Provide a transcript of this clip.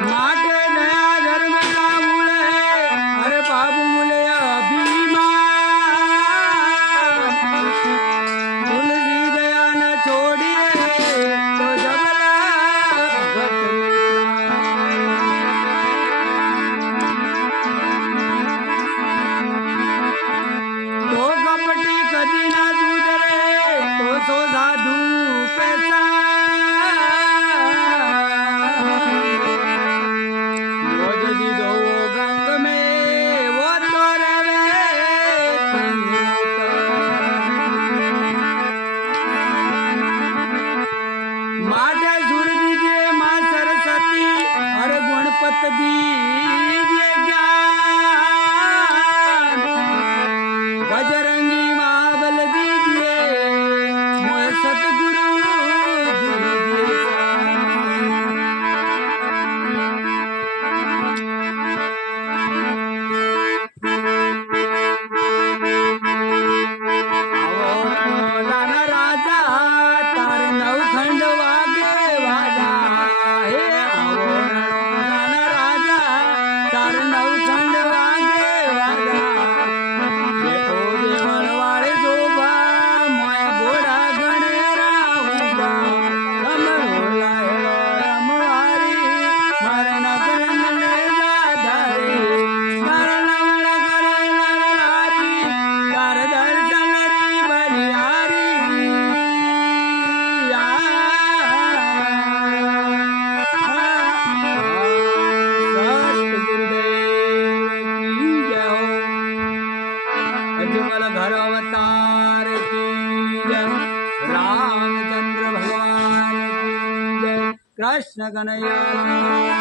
માટે દયા ધર્મ ના મૂળે અરે બાબુ માટે સુરજી દે માં સરસ્વતી હર ગુણપત દી જ્ઞાન વજર ઘર અવતાર રામચંદ્ર ભગવાન કૃષ્ણ કનૈયા